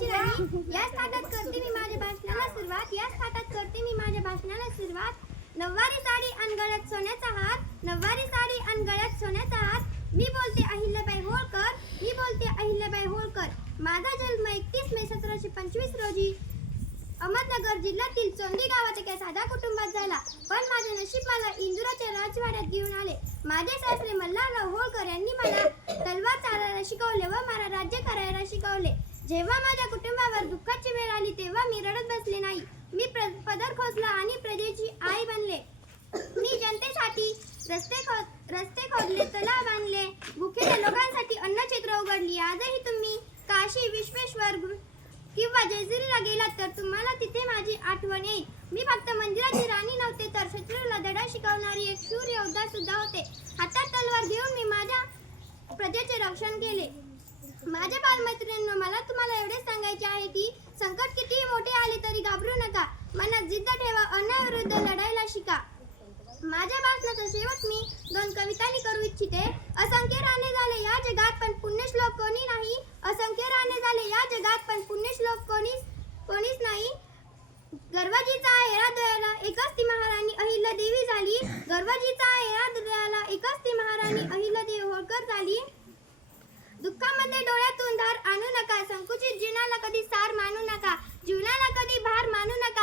जगाची राणी याच थाटात करते मी माझ्या भाषणाला सुरुवात. याच थाटात करते मी माझ्या भाषणाला सुरुवात. नववारी साडी आणि गळ्यात सोन्याचा हार. नववारी साडी आणि गळ्यात सोन्याचा हार. मी बोलते अहिल्याबाई होळकर. मी बोलते अहिल्याबाई होळकर. माझा जन्म 31 मे 1725 रोजी अहमदनगर जिल्ह्यातील चोंदी गावात एका साध्या कुटुंबात झाला. पण माझे नशीब मला इंदुराच्या राजवाड्यात घेऊन आले. माझे सासरे मल्हारराव होळकर यांनी मला तलवार चालायला शिकवले व मला राज्य करायला शिकवले. जेव्हा माझ्या कुटुंबावर दुःखाची वेळ आली तेव्हा मी रडत बसले नाही. मी पदर खोचला आणि प्रजेची आई बनले. मी जनतेसाठी रस्ते खोदले, तलाव बांधले, भुकेल्या लोकांसाठी अन्नछत्र उघडली. आजही तुम्ही काशी विश्वेश्वर किंवा जेजुरीला गेलात तर तुम्हाला तिथे माझी आठवण येईल. मी फक्त मंदिराची राणी नव्हते तर शत्रूला धडा शिकवणारी एक शूर योद्धा सुद्धा होते. हातात तलवार घेऊन मी माझ्या प्रजेचे रक्षण केले. माझ्या बालमैत्रिणींनो, मला तुम्हाला एवढेच सांगायचे आहे की संकट कितीही मोठे आले तरी घाबरू नका. मनात जिद्द ठेवा, अन्यायाविरुद्ध लढायला शिका. माझ्या भाषणाचा शेवट मी 2 कवितांनी करू इच्छिते. असंख्य राणे झाले या जगात पण पुण्यश्लोक कोणी नाही. असंख्य राणे झाले या जगात पण पुण्यश्लोक कोणीच नाही. गर्वजीचा येरा द्यायला एकच ती महाराणी अहिल्यादेवी झाली. गर्वजीचा येरा द्यायला एकच ती महाराणी अहिल्यादेवी होळकर झाली. दुःखामध्ये डोळ्यातून धार आणू नका. संकुचित जीवनाला कधी सार मानू नका. जीवनाला कधी भार मानू नका.